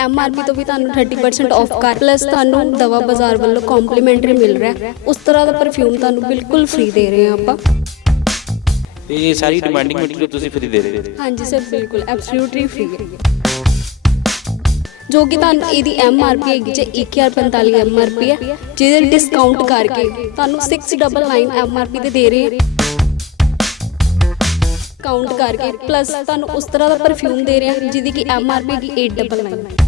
MRP ਤੋਂ ਵੀ ਤੁਹਾਨੂੰ 30% of ਕਰ ਪਲੱਸ ਤੁਹਾਨੂੰ ਦਵਾ ਬਾਜ਼ਾਰ ਵੱਲੋਂ ਕੰਪਲੀਮੈਂਟਰੀ ਮਿਲ ਰਿਹਾ। ਉਸ ਤਰ੍ਹਾਂ ਦਾ ਪਰਫਿਊਮ ਤੁਹਾਨੂੰ ਬਿਲਕੁਲ ਫ੍ਰੀ ਦੇ ਰਹੇ ਹਾਂ ਆਪਾਂ। ਤੇ ਇਹ ਸਾਰੀ ਡਿਮਾਂਡਿੰਗ ਮਟੀਰੀਅਲ ਤੁਸੀਂ ਫ੍ਰੀ ਦੇ ਰਹੇ ਹੋ? ਹਾਂਜੀ ਸਰ ਬਿਲਕੁਲ ਐਬਸੋਲੂਟਲੀ ਫ੍ਰੀ ਹੈ। ਜੋ ਕਿ ਤੁਹਾਨੂੰ ਇਹਦੀ ਐਮਆਰਪੀ ਹੈਗੀ ਜੇ 1045 ਐਮਆਰਪੀ ਹੈ ਜਿਹਦੇ ਡਿਸਕਾਊਂਟ ਕਰਕੇ ਤੁਹਾਨੂੰ 699 ਐਮਆਰਪੀ ਤੇ ਦੇ ਰਹੇ ਹਾਂ। ਕਾਊਂਟ ਕਰਕੇ ਪਲੱਸ ਤੁਹਾਨੂੰ ਉਸ ਤਰ੍ਹਾਂ ਦਾ ਪਰਫਿਊਮ ਦੇ ਰਹੇ ਹਾਂ ਜਿਹਦੀ ਕਿ ਐਮਆਰਪੀ ਹੈਗੀ 899 ਤੇ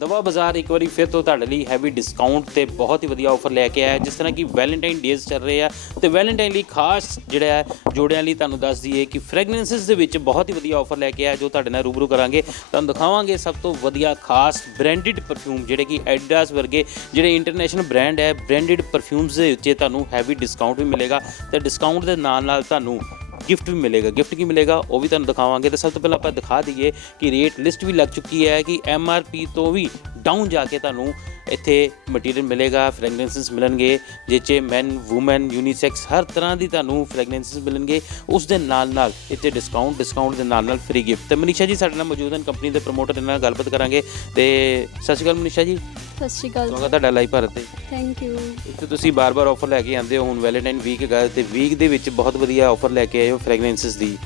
ਦਵਾ ਬਾਜ਼ਾਰ ਇੱਕ ਵਾਰੀ ਫਿਰ ਤੋਂ ਤੁਹਾਡੇ ਲਈ ਹੈਵੀ ਡਿਸਕਾਊਂਟ ਤੇ ਬਹੁਤ ਹੀ ਵਧੀਆ ਆਫਰ ਲੈ ਕੇ ਆਇਆ ਜਿਸ ਤਰ੍ਹਾਂ ਕਿ ਵੈਲੈਂਟਾਈਨ ਡੇਜ਼ ਚੱਲ ਰਹੇ ਆ ਤੇ ਵੈਲੈਂਟਾਈਨ ਲਈ ਖਾਸ ਜਿਹੜਾ ਹੈ, ਜੋੜਿਆਂ ਲਈ ਤੁਹਾਨੂੰ ਦੱਸ ਦਈਏ ਕਿ ਫ੍ਰੈਗਰੈਂਸਸ ਦੇ ਵਿੱਚ ਬਹੁਤ ਹੀ ਵਧੀਆ ਆਫਰ ਲੈ ਕੇ ਆਇਆ, ਜੋ ਤੁਹਾਡੇ ਨਾਲ ਰੂਬਰੂ ਕਰਾਂਗੇ। ਤੁਹਾਨੂੰ ਦਿਖਾਵਾਂਗੇ ਸਭ ਤੋਂ ਵਧੀਆ ਖਾਸ ਬ੍ਰਾਂਡਡ ਪਰਫਿਊਮ ਜਿਹੜੇ ਕਿ ਐਡੀਡਾਸ ਵਰਗੇ ਜਿਹੜੇ ਇੰਟਰਨੈਸ਼ਨਲ ਬ੍ਰਾਂਡ ਹੈ ਬ੍ਰਾਂਡਡ ਪਰਫਿਊਮਸ ਦੇ ਉੱਤੇ ਤੁਹਾਨੂੰ ਹੈਵੀ ਡਿਸਕਾਊਂਟ ਵੀ ਮਿਲੇਗਾ ਤੇ ਡਿਸਕਾਊਂਟ ਦੇ ਨਾਲ ਨਾਲ ਤੁਹਾਨੂੰ ਗਿਫਟ ਵੀ ਮਿਲੇਗਾ। ਗਿਫਟ ਕੀ ਮਿਲੇਗਾ? ਉਹ ਵੀ ਤੁਹਾਨੂੰ ਦਿਖਾਵਾਂਗੇ। ਤੇ ਸਭ ਤੋਂ ਪਹਿਲਾਂ ਆਪਾਂ ਦਿਖਾ ਦਈਏ ਕਿ ਰੇਟ ਲਿਸਟ ਵੀ ਲੱਗ ਚੁੱਕੀ ਹੈ ਕਿ ਐਮ ਆਰ ਪੀ ਤੋਂ ਵੀ ਡਾਊਨ ਜਾ ਕੇ ਤੁਹਾਨੂੰ ਇੱਥੇ ਮਟੀਰੀਅਲ ਮਿਲੇਗਾ ਫ੍ਰੈਗਰੈਂਸਸ ਮਿਲਣਗੇ ਜਿਹ 'ਚ ਮੈਨ ਔਮਨ ਯੂਨੀਸੈਕਸ ਹਰ ਤਰ੍ਹਾਂ ਦੀ ਤੁਹਾਨੂੰ ਫ੍ਰੈਗਰੈਂਸਸ ਮਿਲਣਗੇ। ਉਸ ਦੇ ਨਾਲ ਨਾਲ ਇੱਥੇ ਡਿਸਕਾਊਂਟ ਡਿਸਕਾਊਂਟ ਦੇ ਨਾਲ ਨਾਲ ਫ੍ਰੀ ਗਿਫਟ ਤੇ ਮਨੀਸ਼ਾ ਜੀ ਸਾਡੇ ਨਾਲ ਮੌਜੂਦ ਹਨ ਕੰਪਨੀ ਦੇ ਪ੍ਰਮੋਟਰ ਇਹਨਾਂ ਨਾਲ ਗੱਲਬਾਤ ਕਰਾਂਗੇ। ਤੇ ਸਤਿ ਸ਼੍ਰੀ ਅਕਾਲ ਮਨੀਸ਼ਾ ਜੀ। ਸਤਿ ਸ਼੍ਰੀ ਅਕਾਲ। ਸਵਾਗਤ ਹੈ ਤੁਹਾਡਾ ਲਾਈਵ ਭਾਰਤ ਤੇ। ਥੈਂਕ ਯੂ ਇੱਥੇ ਤੁਸੀਂ ਬਾਰ-ਬਾਰ ਆਫਰ ਲੈ ਕੇ ਆਉਂਦੇ ਹੋ ਹੁਣ ਵੈਲੈਂਟਾਈਨ ਵੀਕ ਹੈਗਾ ਤੇ ਵੀਕ ਦੇ ਵਿੱਚ ਬਹੁਤ ਵਧੀਆ ਆਫਰ ਲੈ ਕੇ ਆਏ ਹੋ ਫ੍ਰੈਗਰੈਂਸਸ ਦੀ।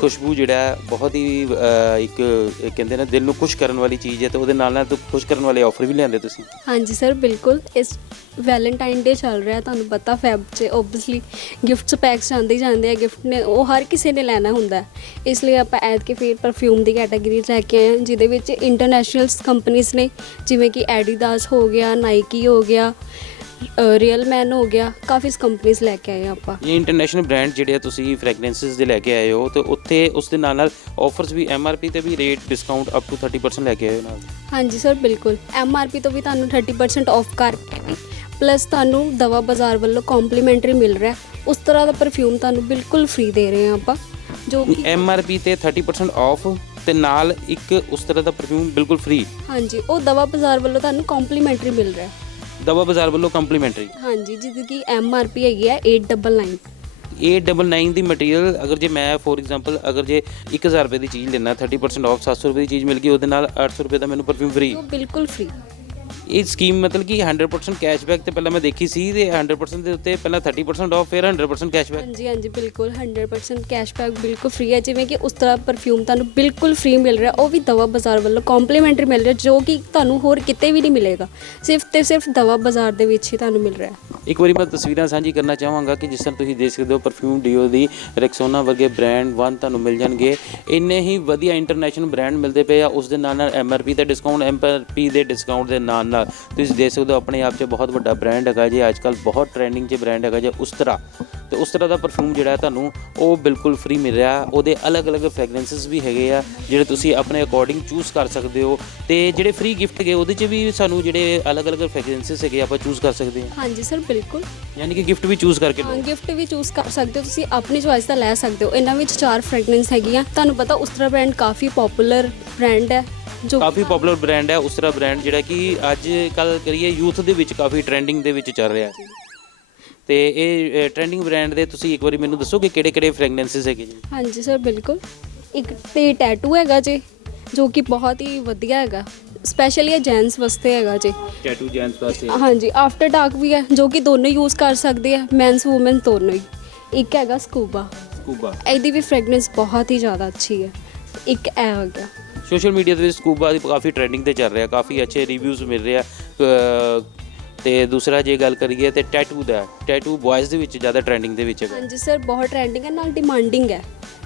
ਖੁਸ਼ਬੂ ਜਿਹੜਾ ਬਹੁਤ ਹੀ ਇੱਕ ਕਹਿੰਦੇ ਨੇ ਦਿਲ ਨੂੰ ਖੁਸ਼ ਕਰਨ ਵਾਲੀ ਚੀਜ਼ ਹੈ ਤੇ ਉਹਦੇ ਨਾਲ ਨਾਲ ਤੋਂ ਖੁਸ਼ ਕਰਨ ਵਾਲੇ ਆਫਰ ਵੀ ਲਿਆਂਦੇ ਤੁਸੀਂ। ਹਾਂਜੀ ਸਰ ਬਿਲਕੁਲ। ਇਸ ਵੈਲੈਂਟਾਈਨ ਡੇ ਚੱਲ ਰਿਹਾ, ਤੁਹਾਨੂੰ ਪਤਾ ਫੈਬ 'ਚ ਓਬਵੀਅਸਲੀ ਗਿਫਟਸ ਪੈਕਸ ਜਾਂਦੇ ਹੀ ਜਾਂਦੇ ਆ ਗਿਫਟ ਨੇ, ਉਹ ਹਰ ਕਿਸੇ ਨੇ ਲੈਣਾ ਹੁੰਦਾ ਇਸ ਲਈ ਆਪਾਂ ਐਡ ਕੇ ਫਿਰ ਪਰਫਿਊਮ ਦੀ ਕੈਟਾਗਰੀ 'ਚ ਲੈ ਕੇ ਆਏ ਹਾਂ, ਜਿਹਦੇ ਵਿੱਚ ਇੰਟਰਨੈਸ਼ਨਲ ਕੰਪਨੀਆਂ ਨੇ, ਜਿਵੇਂ ਕਿ ਐਡੀਦਾਸ ਹੋ ਗਿਆ ਨਾਈਕੀ ਹੋ ਗਿਆ ਰੀਅਲ ਮੈਨ ਹੋ ਗਿਆ ਕਾਫੀ ਕੰਪਨੀਆਂ ਲੈ ਕੇ ਆਏ ਹਾਂ ਆਪਾਂ। ਇਹ ਇੰਟਰਨੈਸ਼ਨਲ ਬ੍ਰਾਂਡ ਜਿਹੜੇ ਆ ਤੁਸੀਂ ਫ੍ਰੈਗਰੈਂਸਸ ਦੇ ਲੈ ਕੇ ਆਏ ਹੋ ਤੇ ਉੱਥੇ ਉਸ ਦੇ ਨਾਲ ਨਾਲ ਆਫਰਸ ਵੀ ਐਮਆਰਪੀ ਤੇ ਵੀ ਰੇਟ ਡਿਸਕਾਊਂਟ ਅਪ ਟੂ 30% ਲੈ ਕੇ ਆਏ ਹੋ ਨਾਲ। ਹਾਂਜੀ ਸਰ ਬਿਲਕੁਲ। ਐਮਆਰਪੀ ਤੋਂ ਵੀ ਤੁਹਾਨੂੰ 30% ਆਫ ਕਰਕੇ ਪਲੱਸ ਤੁਹਾਨੂੰ ਦਵਾ ਬਾਜ਼ਾਰ ਵੱਲੋਂ ਕੰਪਲੀਮੈਂਟਰੀ ਮਿਲ ਰਿਹਾ। ਉਸ ਤਰ੍ਹਾਂ ਦਾ ਪਰਫਿਊਮ ਤੁਹਾਨੂੰ ਬਿਲਕੁਲ ਫ੍ਰੀ ਦੇ ਰਹੇ ਹਾਂ ਆਪਾਂ ਜੋ ਕਿ ਐਮਆਰਪੀ ਤੇ 30% ਆਫ ਤੇ ਨਾਲ ਇੱਕ ਉਸ ਤਰ੍ਹਾਂ ਦਾ ਪਰਫਿਊਮ ਬਿਲਕੁਲ ਫ੍ਰੀ ਹਾਂਜੀ ਉਹ ਦਵਾ ਬਾਜ਼ਾਰ ਵੱਲੋਂ ਤੁਹਾਨੂੰ ਕੰਪਲੀਮੈਂਟਰੀ ਮਿਲ ਰਿਹਾ। ਦਵਾ ਬਾਜ਼ਾਰ ਵੱਲੋਂ ਕੰਪਲੀਮੈਂਟਰੀ ਹਾਂਜੀ ਜਿਹਦੀ ਕਿ ਐਮ ਆਰ ਪੀ ਹੈਗੀ ਹੈ 899 899 ਦੀ ਮਟੀਰੀਅਲ ਅਗਰ ਜੇ ਮੈਂ ਫੋਰ ਐਗਜ਼ਾਮਪਲ ਅਗਰ ਜੇ 1000 ਰੁਪਏ ਦੀ ਚੀਜ਼ ਲੈਣਾ 30% ਆਫ 700 ਰੁਪਏ ਦੀ ਚੀਜ਼ ਮਿਲ ਗਈ ਉਹਦੇ ਨਾਲ 800 ਰੁਪਏ ਦਾ ਮੈਨੂੰ ਪਰਫਿਊਮ ਫ੍ਰੀ ਉਹ ਬਿਲਕੁਲ ਫ੍ਰੀ ਇਹ ਸਕੀਮ ਮਤਲਬ ਕਿ 100% ਕੈਸ਼ਬੈਕ ਤੇ ਪਹਿਲਾਂ ਮੈਂ ਦੇਖੀ ਸੀ ਤੇ 100% ਦੇ ਉੱਤੇ ਪਹਿਲਾਂ 30% ਆਫ ਫਿਰ 100% ਕੈਸ਼ਬੈਕ ਹਾਂਜੀ ਹਾਂਜੀ, ਬਿਲਕੁਲ 100% ਕੈਸ਼ਬੈਕ ਬਿਲਕੁਲ ਫ੍ਰੀ ਹੈ। ਜਿਵੇਂ ਕਿ ਉਸ ਤਰ੍ਹਾਂ ਪਰਫਿਊਮ ਤੁਹਾਨੂੰ ਬਿਲਕੁਲ ਫ੍ਰੀ ਮਿਲ ਰਿਹਾ, ਉਹ ਵੀ ਦਵਾ ਬਾਜ਼ਾਰ ਵੱਲੋਂ ਕੰਪਲੀਮੈਂਟਰੀ ਮਿਲ ਰਿਹਾ, ਜੋ ਕਿ ਤੁਹਾਨੂੰ ਹੋਰ ਕਿਤੇ ਵੀ ਨਹੀਂ ਮਿਲੇਗਾ। ਸਿਰਫ ਤੇ ਸਿਰਫ ਦਵਾ ਬਾਜ਼ਾਰ ਦੇ ਵਿੱਚ ਹੀ ਤੁਹਾਨੂੰ ਮਿਲ ਰਿਹਾ। ਇੱਕ ਵਾਰੀ ਮੈਂ ਤਸਵੀਰਾਂ ਸਾਂਝੀ ਕਰਨਾ ਚਾਹਾਂਗਾ ਕਿ ਜਿਸ ਤਰ੍ਹਾਂ ਤੁਸੀਂ ਦੇਖ ਸਕਦੇ ਹੋ ਪਰਫਿਊਮ ਡੀਓ ਦੀ ਰੈਕਸੋਨਾ ਵਰਗੇ ਬ੍ਰਾਂਡ ਵਨ ਤੁਹਾਨੂੰ ਮਿਲ ਜਾਣਗੇ। ਇੰਨੇ ਹੀ ਵਧੀਆ ਇੰਟਰਨੈਸ਼ਨਲ ਬ੍ਰਾਂਡ ਮਿਲਦੇ ਪਏ ਆ ਉਸ ਦੇ ਨਾਲ ਨਾਲ ਐਮਆਰਪੀ ਤੇ ਡਿਸਕਾਊਂਟ ਐਮਆਰਪੀ ਦੇ ਡਿਸਕਾਊਂਟ ਦੇ ਨਾਲ ਨਾਲ ਤੁਸੀਂ ਦੇਖ ਸਕਦੇ ਹੋ ਆਪਣੇ ਆਪ 'ਚ ਬਹੁਤ ਵੱਡਾ ਬ੍ਰਾਂਡ ਹੈਗਾ ਜੇ। ਅੱਜ ਕੱਲ ਬਹੁਤ ਟ੍ਰੈਂਡਿੰਗ 'ਚ ਬ੍ਰਾਂਡ ਹੈਗਾ ਜੇ। ਉਸ ਤਰ੍ਹਾਂ ਤੇ ਉਸ ਤਰ੍ਹਾਂ ਦਾ ਪਰਫਿਊਮ ਜਿਹੜਾ ਹੈ ਤੁਹਾਨੂੰ ਉਹ ਬਿਲਕੁਲ ਫ੍ਰੀ ਮਿਲ ਰਿਹਾ। ਉਹਦੇ ਅਲੱਗ-ਅਲੱਗ ਫ੍ਰੈਗਰੈਂਸਸ ਵੀ ਹੈਗੇ ਆ ਜਿਹੜੇ ਤੁਸੀਂ ਆਪਣੇ ਅਕੋਰਡਿੰਗ ਚੂਜ਼ ਕਰ ਸਕਦੇ ਹੋ। ਤੇ ਜਿਹੜੇ ਫ੍ਰੀ ਗਿਫਟ ਹੈਗੇ ਉਹਦੇ 'ਚ ਵੀ ਸਾਨੂੰ ਜਿਹੜੇ ਅਲੱਗ-ਅਲੱਗ ਫ੍ਰੈਗਰੈਂਸਸ ਹੈਗੇ ਆਪਾਂ ਚੂਜ਼ ਕਰ ਸਕਦੇ ਹਾਂ। ਹਾਂਜੀ ਸਰ ਬਿਲਕੁਲ। ਯਾਨੀ ਕਿ ਗਿਫਟ ਵੀ ਚੂਜ਼ ਕਰਕੇ ਹਾਂ ਲਓ ਗਿਫਟ ਵੀ ਚੂਜ਼ ਕਰ ਸਕਦੇ ਹੋ ਤੁਸੀਂ ਆਪਣੀ ਚੋਇਸ ਦਾ ਲੈ ਸਕਦੇ ਹੋ। ਇਹਨਾਂ ਵਿੱਚ ਚਾਰ ਫ੍ਰੈਗਰੈਂਸ ਹੈਗੀਆਂ। ਤੁਹਾਨੂੰ ਪਤਾ ਉਸਤਰਾ ਬ੍ਰਾਂਡ ਕਾਫੀ ਪਪੂਲਰ ਬ੍ਰਾਂਡ ਹੈ ਜੋ ਕਾਫੀ ਪਪੂਲਰ ਬ੍ਰਾਂਡ ਹੈ ਉਸ ਤਰ੍ਹਾਂ ਬ੍ਰਾਂਡ ਜਿਹੜਾ ਕਿ ਅੱਜ ਕੱਲ ਕਰੀਏ ਯੂਥ ਦੇ ਵਿੱਚ ਕਾਫੀ ਟ੍ਰੈਂਡਿੰਗ ਦੇ ਵਿੱਚ ਚੱਲ ਰਿਹਾ ਤੇ ਇਹ ਟ੍ਰੈਂਡਿੰਗ ਬ੍ਰਾਂਡ ਦੇ ਤੁਸੀਂ ਇੱਕ ਵਾਰੀ ਮੈਨੂੰ ਦੱਸੋ ਕਿ ਕਿਹੜੇ-ਕਿਹੜੇ ਫ੍ਰੈਗਰੈਂਸਸ ਹੈਗੇ ਜੀ? ਹਾਂਜੀ ਸਰ ਬਿਲਕੁਲ। ਇੱਕ ਤੇ ਟੈਟੂ ਹੈਗਾ ਜੀ ਜੋ ਕਿ ਬਹੁਤ ਹੀ ਵਧੀਆ ਹੈਗਾ। ਸਪੈਸ਼ਲੀ ਇਹ ਜੈਂਟਸ ਵਾਸਤੇ ਹੈਗਾ ਜੀ। ਟੈਟੂ ਜੈਂਟਸ ਵਾਸਤੇ? ਹਾਂਜੀ ਆਫਟਰ ਡਾਰਕ ਵੀ ਹੈ ਜੋ ਕਿ ਦੋਨੋਂ ਯੂਜ਼ ਕਰ ਸਕਦੇ ਆ ਮੈਨਸ ਔਮਨ ਦੋਨੋਂ ਹੀ। ਇੱਕ ਹੈਗਾ ਸਕੂਬਾ। ਸਕੂਬਾ। ਇਹਦੀ ਵੀ ਫ੍ਰੈਗਰੈਂਸ ਬਹੁਤ ਹੀ ਜ਼ਿਆਦਾ ਅੱਛੀ ਹੈ। ਇੱਕ ਇਹ ਹੋ ਗਿਆ। ਸੋਸ਼ਲ ਮੀਡੀਆ ਤੇ ਸਕੂਬਾ ਦੀ ਕਾਫੀ ਟ੍ਰੈਂਡਿੰਗ ਤੇ ਚੱਲ ਰਿਹਾ ਕਾਫੀ ਅੱਛੇ ਰਿਵਿਊਜ਼ ਮਿਲ ਰਹੇ ਆ ਤੇ ਦੂਸਰਾ ਜੇ ਗੱਲ ਕਰੀਏ ਤੇ ਟੈਟੂ ਦਾ ਟੈਟੂ ਬॉयਜ਼ ਦੇ ਵਿੱਚ ਜ਼ਿਆਦਾ ਟ੍ਰੈਂਡਿੰਗ ਦੇ ਵਿੱਚ ਹੈਗਾ। ਹਾਂਜੀ ਸਰ ਬਹੁਤ ਟ੍ਰੈਂਡਿੰਗ ਹੈ ਨਾਲ ਡਿਮਾਂਡਿੰਗ ਹੈ।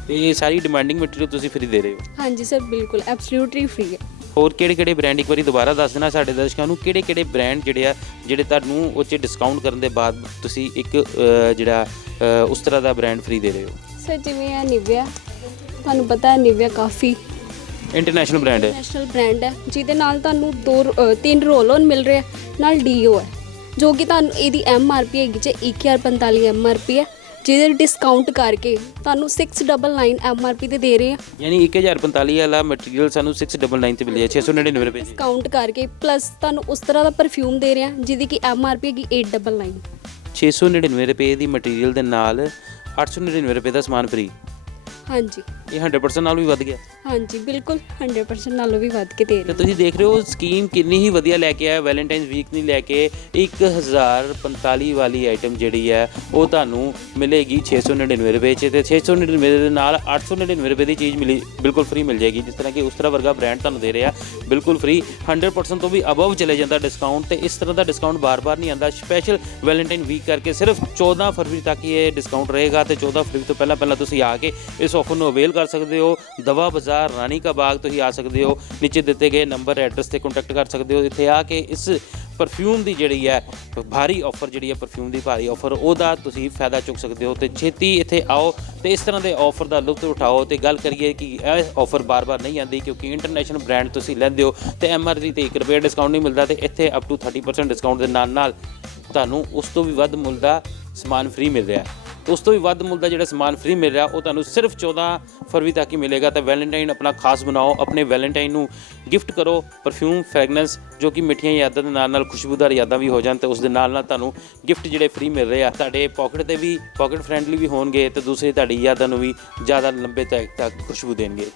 ਤੇ ਇਹ ਸਾਰੀ ਡਿਮਾਂਡਿੰਗ ਮਟੀਰੀਅਲ ਤੁਸੀਂ ਫ੍ਰੀ ਦੇ ਰਹੇ ਹੋ? ਹਾਂਜੀ ਸਰ ਬਿਲਕੁਲ ਐਬਸੋਲੂਟਲੀ ਫ੍ਰੀ ਹੈ। ਹੋਰ ਕਿਹੜੇ ਕਿਹੜੇ ਬ੍ਰਾਂਡ ਇੱਕ ਵਾਰੀ ਦੁਬਾਰਾ ਦੱਸ ਦੇਣਾ ਸਾਡੇ ਦਰਸ਼ਕਾਂ ਨੂੰ ਕਿਹੜੇ ਕਿਹੜੇ ਬ੍ਰਾਂਡ ਜਿਹੜੇ ਆ ਜਿਹੜੇ ਤੁਹਾਨੂੰ ਉਹ 'ਚ ਡਿਸਕਾਊਂਟ ਕਰਨ ਦੇ ਬਾਅਦ ਤੁਸੀਂ ਇੱਕ ਅਹ, ਜਿਹੜਾ ਅਹ, ਉਸ ਤਰ੍ਹਾਂ ਦਾ ਬ੍ਰਾਂਡ ਫ੍ਰੀ ਦੇ ਰਹੇ ਹੋ? ਸਰ ਜਿਵੇਂ ਇਹ ਨਿਵਿਆ ਤੁਹਾਨੂੰ ਪਤਾ ਹੈ ਨਿਵਿਆ ਕਾਫੀ ਇੰਟਰਨੈਸ਼ਨਲ ਬ੍ਰਾਂਡ ਹੈ। ਨੈਸ਼ਨਲ ਬ੍ਰਾਂਡ ਹੈ ਜਿਹਦੇ ਨਾਲ ਤੁਹਾਨੂੰ ਦੋ ਅ, ਤਿੰਨ ਰੋਲ ਔਨ ਮਿਲ ਰਹੇ ਆ, ਨਾਲ ਡੀਓ ਹੈ। ਜੋ ਕਿ ਤੁਹਾਨੂੰ ਇਹਦੀ ਐਮ ਆਰ ਪੀ ਹੈਗੀ ਜੇ 1045 ਐਮ ਆਰ ਪੀ ਹੈ ਜਿਹਦੇ ਡਿਸਕਾਊਂਟ ਕਰਕੇ ਤੁਹਾਨੂੰ 699 ਐਮ ਆਰ ਪੀ ਤੇ ਦੇ ਰਹੇ ਆ ਯਾਨੀ 1045 ਵਾਲਾ ਮਟੀਰੀਅਲ ਸਾਨੂੰ 699 ਤੇ ਮਿਲਿਆ 699 ਰੁਪਏ 'ਚ ਡਿਸਕਾਊਂਟ ਕਰਕੇ ਪਲੱਸ ਤੁਹਾਨੂੰ ਉਸ ਤਰ੍ਹਾਂ ਦਾ ਪਰਫਿਊਮ ਦੇ ਰਹੇ ਆ ਜਿਹਦੀ ਕਿ ਐਮ ਆਰ ਪੀ ਹੈਗੀ 899 699 ਰੁਪਏ ਦੀ ਮਟੀਰੀਅਲ ਦੇ ਨਾਲ 899 ਰੁਪਏ ਦਾ ਸਮਾਨ ਫ੍ਰੀ ਹਾਂਜੀ। ਇਹ 100% ਨਾਲ ਵੀ ਵੱਧ ਗਿਆ। ਹਾਂਜੀ ਬਿਲਕੁਲ 100% ਨਾਲੋਂ ਵੀ ਵੱਧ ਕੇ ਦੇ ਤੇ ਰਹੇ। ਤੁਸੀਂ ਦੇਖ ਰਹੇ ਹੋ ਸਕੀਮ ਕਿੰਨੀ ਹੀ ਵਧੀਆ ਲੈ ਕੇ ਆਇਆ ਵੈਲੈਂਟਾਈਨਸ ਵੀਕ ਨਹੀਂ ਲੈ ਕੇ 1045 ਵਾਲੀ ਆਈਟਮ ਜਿਹੜੀ ਹੈ ਉਹ ਤੁਹਾਨੂੰ ਮਿਲੇਗੀ 699 ਰੁਪਏ 'ਚ ਤੇ 699 ਦੇ ਨਾਲ 899 ਰੁਪਏ ਦੀ ਚੀਜ਼ ਮਿਲੀ ਬਿਲਕੁਲ ਫ੍ਰੀ ਮਿਲ ਜਾਏਗੀ ਜਿਸ ਤਰ੍ਹਾਂ ਕਿ ਉਸ ਤਰ੍ਹਾਂ ਵਰਗਾ ਬ੍ਰਾਂਡ ਤੁਹਾਨੂੰ ਦੇ ਰਿਹਾ ਬਿਲਕੁਲ ਫ੍ਰੀ 100% ਤੋਂ ਵੀ ਅਬਵ ਚਲੇ ਜਾਂਦਾ ਡਿਸਕਾਊਂਟ ਤੇ ਇਸ ਤਰ੍ਹਾਂ ਦਾ ਡਿਸਕਾਊਂਟ ਬਾਰ-ਬਾਰ ਨਹੀਂ ਆਉਂਦਾ ਸਪੈਸ਼ਲ ਵੈਲੈਂਟਾਈਨ ਵੀਕ ਕਰਕੇ ਸਿਰਫ 14 ਫਰਵਰੀ ਤੱਕ ਹੀ ਇਹ ਡਿਸਕਾਊਂਟ ਰਹੇਗਾ ਤੇ 14 ਫਰਵਰੀ ਤੋਂ ਪਹਿਲਾਂ ਪਹਿਲਾਂ ਤੁਸੀਂ ਆ ਕੇ ਇਸ ਆਫਰ ਨੂੰ ਅਵੇਲ ਕਰ ਸਕਦੇ ਹੋ। ਦਵਾ ਬਾਜ਼ਾਰ ਰਾਣੀ ਕਾ ਬਾਗ ਤੁਸੀਂ ਆ ਸਕਦੇ ਹੋ। ਨੀਚੇ ਦਿੱਤੇ ਗਏ ਨੰਬਰ, ਐਡਰੈਸ ਤੇ ਕੰਟੈਕਟ ਕਰ ਸਕਦੇ ਹੋ। ਇੱਥੇ ਆ ਕੇ ਇਸ ਪਰਫਿਊਮ ਦੀ ਜਿਹੜੀ ਹੈ, ਭਾਰੀ ਆਫਰ ਜਿਹੜੀ ਹੈ ਪਰਫਿਊਮ ਦੀ ਭਾਰੀ ਆਫਰ ਉਹਦਾ ਤੁਸੀਂ ਫਾਇਦਾ ਚੁੱਕ ਸਕਦੇ ਹੋ। ਤੇ ਛੇਤੀ ਇੱਥੇ ਆਓ ਤੇ ਇਸ ਤਰ੍ਹਾਂ ਦੇ ਆਫਰ ਦਾ ਲੁਤਫ ਉਠਾਓ ਤੇ ਗੱਲ ਕਰੀਏ ਕਿ ਇਹ ਆਫਰ ਬਾਰ-ਬਾਰ ਨਹੀਂ ਆਉਂਦੀ ਕਿਉਂਕਿ ਇੰਟਰਨੈਸ਼ਨਲ ਬ੍ਰਾਂਡ ਤੁਸੀਂ ਲੈਂਦੇ ਹੋ ਤੇ ਐਮਆਰਪੀ ਤੇ 1 ਰੁਪਏ ਡਿਸਕਾਊਂਟ ਨਹੀਂ ਮਿਲਦਾ ਤੇ ਇੱਥੇ ਅਪ ਟੂ 30% ਡਿਸਕਾਊਂਟ ਦੇ ਨਾਲ ਨਾਲ ਤੁਹਾਨੂੰ ਉਸ ਤੋਂ ਵੀ ਵੱਧ ਮੁੱਲ ਦਾ ਸਮਾਨ ਫ੍ਰੀ ਮਿਲ ਰਿਹਾ ਹੈ। ਉਸ ਤੋਂ ਵੀ ਵੱਧ ਮੁੱਲ ਦਾ ਜਿਹੜਾ ਸਮਾਨ ਫ੍ਰੀ ਮਿਲ ਰਿਹਾ, ਉਹ ਤੁਹਾਨੂੰ ਸਿਰਫ 14 ਫਰਵਰੀ ਤੱਕ ਹੀ ਮਿਲੇਗਾ। ਤਾਂ ਵੈਲੈਂਟਾਈਨ ਆਪਣਾ ਖਾਸ ਬਣਾਓ, ਆਪਣੇ ਵੈਲੈਂਟਾਈਨ ਨੂੰ ਗਿਫਟ ਕਰੋ ਪਰਫਿਊਮ ਫ੍ਰੈਗਨੈਂਸ ਜੋ ਕਿ ਮਿੱਠੀਆਂ ਯਾਦਾਂ ਦੇ ਨਾਲ ਨਾਲ ਖੁਸ਼ਬੂਦਾਰ ਯਾਦਾਂ ਵੀ ਹੋ ਜਾਣ ਤੇ ਉਸ ਦੇ ਨਾਲ ਨਾਲ ਤੁਹਾਨੂੰ ਗਿਫਟ ਜਿਹੜੇ ਫ੍ਰੀ ਮਿਲ ਰਹੇ ਆ। ਤੁਹਾਡੇ ਪਾਕਟ ਤੇ ਵੀ ਪਾਕਟ ਫ੍ਰੈਂਡਲੀ ਵੀ ਹੋਣਗੇ ਤੇ ਦੂਸਰੇ ਤੁਹਾਡੀ ਯਾਦਾਂ ਨੂੰ ਵੀ ਜ਼ਿਆਦਾ ਲੰਬੇ ਤੱਕ ਤੱਕ ਖੁਸ਼ਬੂ ਦੇਣਗੇ।